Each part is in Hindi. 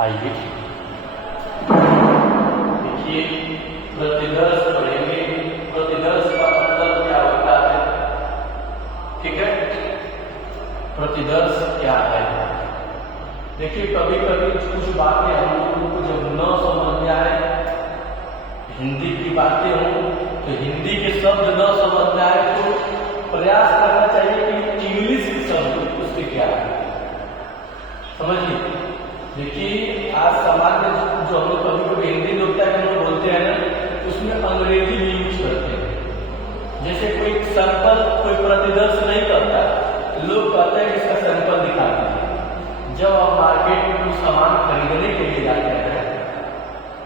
आइए देखिए, प्रतिदर्श पढ़ेंगे। प्रतिदर्श का मतलब क्या होता है, ठीक है। प्रतिदर्श क्या है, देखिए कभी कभी कुछ बातें हम लोगों को जब न समझ में आए, हिंदी की बातें हों तो हिंदी के शब्द न समझ में आए तो प्रयास करना चाहिए कि इंग्लिश के शब्द उसके क्या है, समझिए। देखिए आज सामान्य जो हम लोग कभी कभी हिंदी होता है हम लोग बोलते हैं ना, उसमें अंग्रेजी भी यूज करते हैं। जैसे कोई सैंपल, कोई प्रतिदर्श नहीं करता, लोग कहते हैं कि इसका सैंपल दिखा दीजिए। जब आप मार्केट में कुछ सामान खरीदने के लिए जाते हैं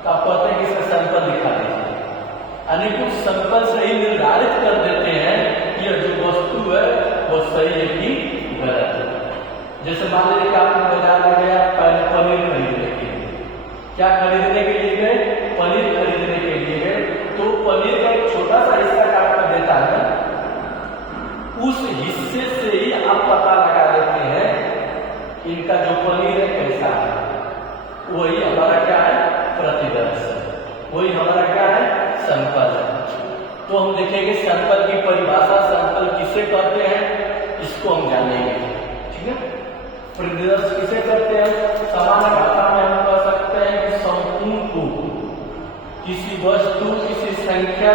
तो आप कहते हैं कि इसका सैंपल दिखा दीजिए, यानी कुछ सैंपल से ही निर्धारित कर देते हैं कि यह जो वस्तु है वो सही है कि गलत है। जैसे मान लीजिए कि आपने बाजार में गया पनीर खरीदने के लिए, क्या खरीदने के लिए गए, पनीर खरीदने के लिए गए, तो पनीर का एक छोटा सा हिस्सा काट कर देता है, उस हिस्से से ही आप पता लगा देते हैं इनका जो पनीर है कैसा है। वही हमारा क्या है, प्रतिदर्श, वही हमारा क्या है, सैंपल है। तो हम देखेंगे सैंपल की परिभाषा, सैंपल किसे कहते हैं इसको हम जानेंगे, ठीक है। प्रतिदर्श किसे करते हैं, सामान्य भाषा में हम कह सकते हैं कि संपूर्ण को, किसी वस्तु, किसी संख्या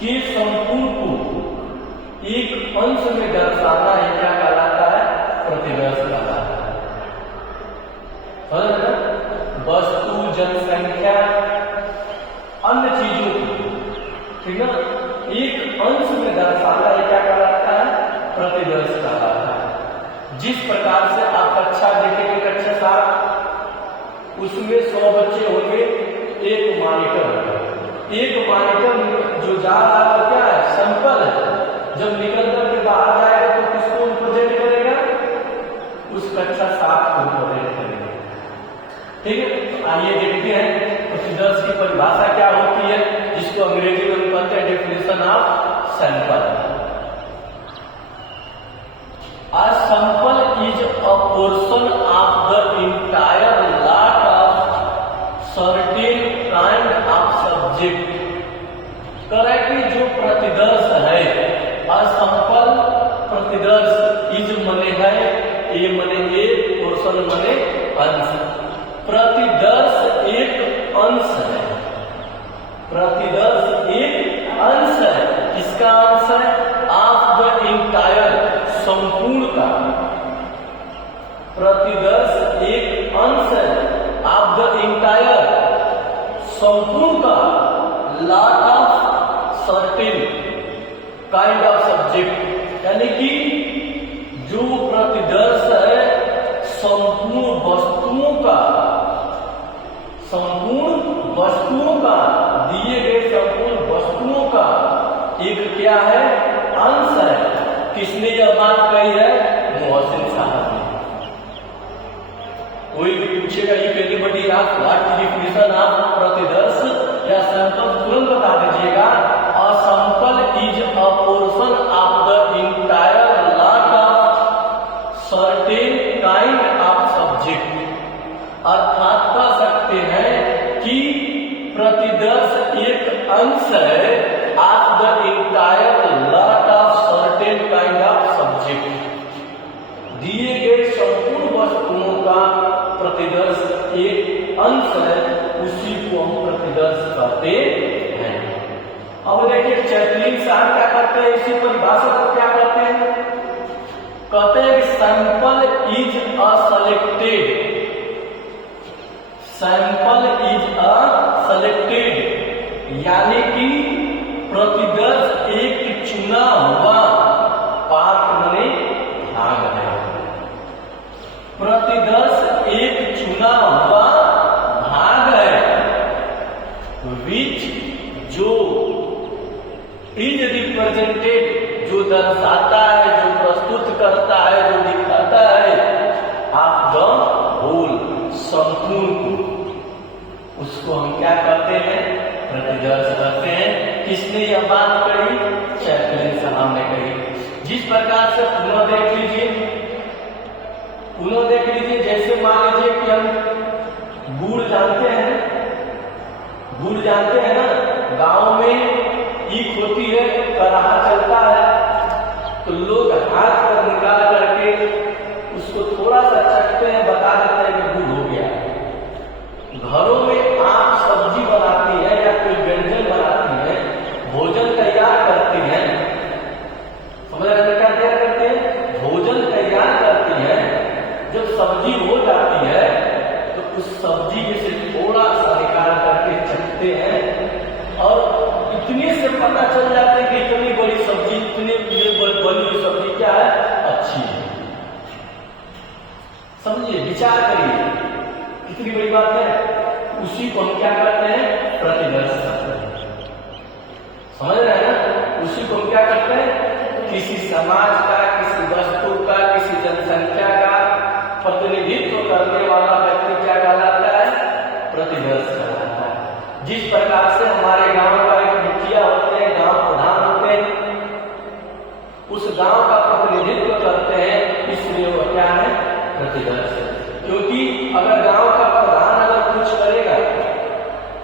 के संपूर्ण को एक अंश में दर्शाना है, क्या कहलाता है, प्रतिदर्श कहलाता है। वस्तु, जनसंख्या, अन्य चीजों को, ठीक है, एक अंश में दर्शाना है, क्या कहलाता है, प्रतिदर्श कहलाता है। जिस प्रकार से आप कक्षा देखेंगे, कक्षा 7 उसमें 100 बच्चे होंगे, एक मॉनिटर होगा, एक मॉनिटर जो जा रहा है क्या है, सैंपल है। जब निकल करके बाहर जाएगा तो किसको रिप्रेजेंट करेगा, उस कक्षा 7 को रिप्रेजेंट करेगा, ठीक है। तो आइए देखते हैं प्रतिदर्श की परिभाषा क्या होती है, जिसको अंग्रेजी में कहते हैं definition of sample. A sample is a portion of the entire lot of certain kind of subject। कह कि जो प्रतिदर्श है, a sample प्रतिदर्श, इज मने है, ए मने एक, पोर्शन मने अंश। प्रतिदर्श एक अंश है, प्रतिदर्श एक अंश है। किसका अंश है, ऑफ द इंटायर, संपूर्ण का। प्रतिदर्श एक अंश है, ऑफ द इंटायर, संपूर्ण का, lot of certain kind of subject, यानी कि जो प्रतिदर्श है संपूर्ण वस्तुओं का, संपूर्ण वस्तुओं का, दिए गए संपूर्ण वस्तुओं का एक क्या है, अंश है। किसने यह बात कही है, मोहसिन साहब ने। कोई भी पूछेगा ये anybody ask what is definition of प्रतिदर्श या सैंपल, तुरंत बता दीजिएगा, a sample is a portion of the entire lot of certain kind of subject. अर्थात कह सकते हैं कि प्रतिदर्श एक अंश है of the entire lot of certain kind of subject. दिए गए संपूर्ण वस्तुओं का प्रतिदर्श एक अंश है, उसी को हम प्रतिदर्श कहते हैं। अब देखिए चैपलिन साहब क्या करते हैं, इसी परिभाषा को क्या कहते हैं, कहते हैं कि sample is a selected, sample is a selected, यानी कि प्रतिदर्श एक चुना हुआ पार्ट मने भाग है। प्रतिदर्श एक चुना हुआ भाग है, विच जो इज रिप्रेजेंटेड, जो दर्शाता है, जो प्रस्तुत करता है, जो दिखाता है, ऑफ द होल, संपूर्ण को, उसको हम क्या कहते हैं, प्रतिदर्श कहते हैं। किसने यह बात कही, चैपलिन साहब ने कही। जिस प्रकार से पुनः देख लीजिए, जैसे मान लीजिए कि गुड़ जानते हैं, गुड़ जानते हैं ना, गांव में ईख होती है, कराहा चलता है, तो लोग हाथ पर निकाल करके उसको थोड़ा सा चखते हैं, बता देते हैं कि गुड़ हो गया। घरों में आप सब्जी बनाती है या कोई व्यंजन बनाती है, भोजन तैयार करती है, समझ रहे हैं क्या तैयार करते हैं? भोजन तैयार करती है। जब सब्जी हो जाती है तो उस सब्जी में से थोड़ा सा निकाल करके चखते हैं और इतने से पता चल जाता है कि इतनी बड़ी सब्जी, इतनी बनी हुई सब्जी क्या है, अच्छी है। समझिए, विचार करिए, कितनी बड़ी बात है। उसी को हम क्या करते हैं? प्रतिदर्श करते हैं। समझ रहे हैं ना? उसी को हम क्या करते हैं? किसी समाज का, किसी वस्तु का, किसी जनसंख्या का प्रतिनिधित्व करने वाला व्यक्ति क्या कहलाता है? प्रतिदर्श कहलाता है। जिस प्रकार से हमारे गांव का एक मुखिया होते हैं, गांव प्रधान होते हैं, उस गांव का प्रतिनिधित्व करते हैं, इसलिए वो क्या है? प्रतिदर्श। क्योंकि अगर गांव का प्रधान अगर कुछ करेगा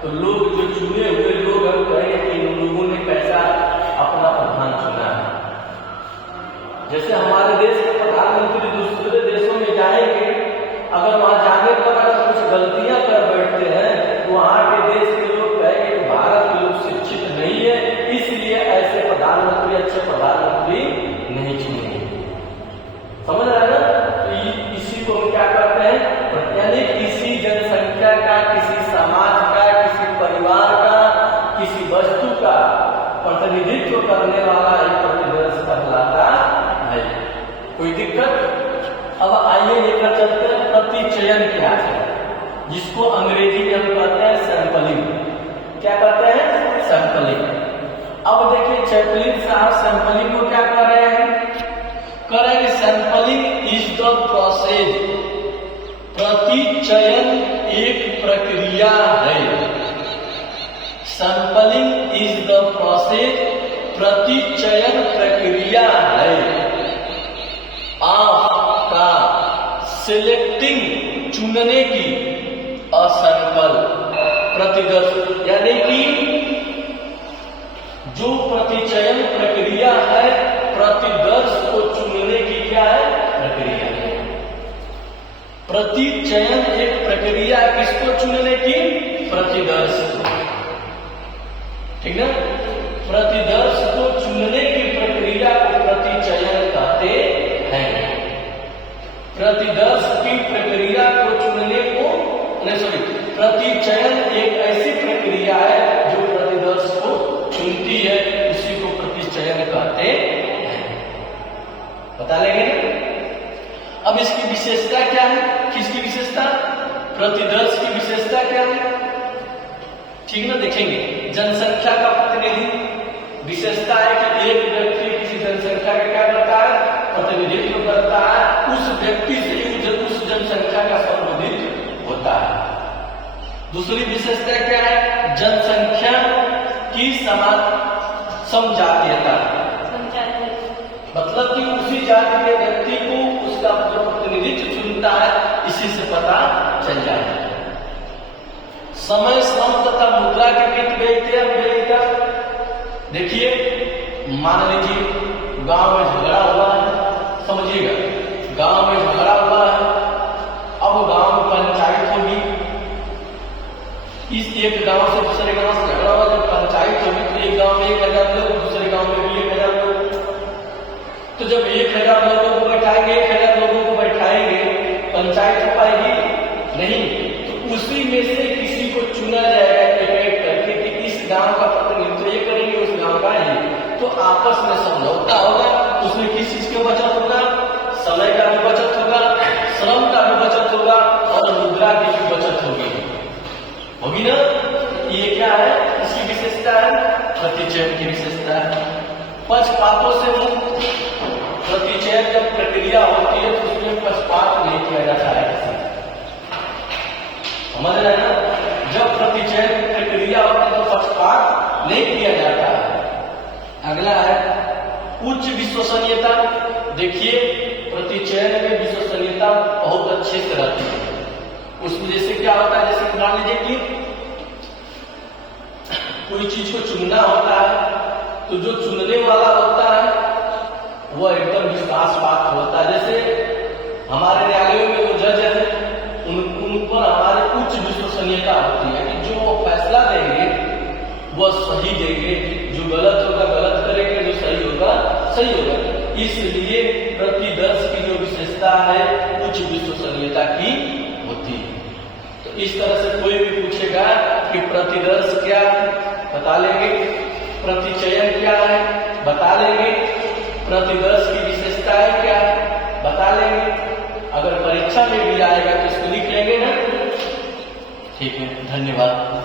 तो लोग, जो चुने हुए लोग हैं, वो कहेंगे कि इन लोगों ने कैसा अपना प्रधान चुना है। जैसे हमारे देश के प्रधानमंत्री दूसरे देशों में जाएंगे, अगर वहां जाने पर अगर कुछ गलतियां कर बैठते हैं तो वहां के देश के लोग कहेंगे कि भारत के लोग शिक्षित नहीं है, इसलिए ऐसे प्रधानमंत्री, अच्छे प्रधानमंत्री नहीं चुनेंगे। समझ रहे हैं ना? तो इसी को हम क्या करते हैं? यानी किसी जनसंख्या का, किसी समाज का, किसी परिवार का, किसी वस्तु का प्रतिनिधित्व करने वाला एक प्रतिदर्श कहलाता है। कोई दिक्कत? अब आइए लेकर चलते हैं प्रतिचयन क्या है, जिसको अंग्रेजी में हम कहते हैं सैंपलिंग। क्या कहते हैं? सैंपलिंग। अब देखिए चैपलिन साहब सैंपलिंग को क्या कर रहे हैं? कह रहे हैं कि सैंपलिंग इज द प्रोसेस, प्रतिचयन एक प्रक्रिया है। सैंपलिंग इज द प्रोसेस, प्रतिचयन प्रक्रिया है। आपका सिलेक्टिंग, चुनने की, अ सैंपल, प्रतिदर्श, यानी कि जो प्रतिचयन प्रक्रिया है, प्रतिदर्श को चुनने की क्या है? प्रक्रिया है। प्रतिचयन एक प्रक्रिया, किसको चुनने की? प्रतिदर्श। ठीक ना? प्रतिदर्श को चुनने की प्रक्रिया को प्रतिचयन कहते हैं। प्रतिदर्श की प्रक्रिया को चुनने को, नहीं सॉरी, प्रतिचयन एक ऐसी प्रक्रिया है जो प्रतिदर्श को चुनती है, उसी को प्रतिचयन कहते हैं। बता लेंगे ना? अब इसकी विशेषता क्या है? किसकी विशेषता? प्रतिदर्श की विशेषता क्या है? ठीक ना? देखेंगे। जनसंख्या का प्रतिनिधि, विशेषता है कि एक व्यक्ति किसी जनसंख्या का क्या करता है? प्रतिनिधित्व करता है। उस व्यक्ति से उस जनसंख्या का संबंधित होता है। दूसरी विशेषता क्या है? जनसंख्या की समजातीयता, मतलब कि उसी जाति के व्यक्ति को उसका जो प्रतिनिधित्व चुनता है, इसी से पता चल जाता है। समय, श्रम तथा मुद्रा के वित्त व्ययिका। देखिए, मान लीजिए गांव में झगड़ा हुआ है, समझिएगा, गांव में झगड़ा हुआ है, अब गांव में पंचायत होगी। इस एक गांव से दूसरे गांव से झगड़ा हुआ, जब पंचायत होगी तो एक गांव में 1000 लोग, दूसरे गांव में भी 1000 लोग। तो जब 1000 लोगों को बैठाएंगे, 1000 लोगों को बैठाएंगे, पंचायत हो पाएगी? नहीं। तो उसी में से किसी को चुना जाएगा एक करके कि इस गांव का प्रतिनिधित्व ये करेंगे, उस गांव का ये। तो आपस में समझौता होगा, उसमें किस चीज की बचत होगा? समय का भी बचत होगा, श्रम का भी बचत होगा और मुद्रा की भी बचत होगी ना? ये क्या है? इसकी विशेषता है, प्रतिचयन की विशेषता है। पक्षपातों से मुक्त। प्रतिचयन जब प्रक्रिया होती है तो उसमें पक्षपात नहीं किया जाता है। समझ रहे हैं ना? जब प्रतिचयन प्रक्रिया होती है तो पक्षपात नहीं किया जाता है। अगला है उच्च विश्वसनीयता। देखिए, प्रतिचयन में विश्वसनीयता बहुत अच्छे से रहती है। उसमें जैसे क्या होता है, जैसे मान लीजिए कि कोई चीज को चुनना होता है तो जो चुनने वाला होता है वह एकदम विश्वास पात्र होता है। जैसे हमारे न्यायालयों में जो जज है उन पर हमारे उच्च विश्वसनीयता होती है कि जो फैसला देंगे वह सही देंगे, जो गलत होगा गलत करेंगे, जो सही होगा सही होगा। इसलिए प्रतिदर्श की जो विशेषता है उच्च विश्वसनीयता की होती है। तो इस तरह से कोई भी पूछेगा कि प्रतिदर्श क्या है बता लेंगे, प्रतिचयन क्या है बता लेंगे, प्रतिदर्श की विशेषताएं क्या है बता लेंगे। अगर परीक्षा में भी आएगा तो इसको लिख लेंगे ना। ठीक है, धन्यवाद।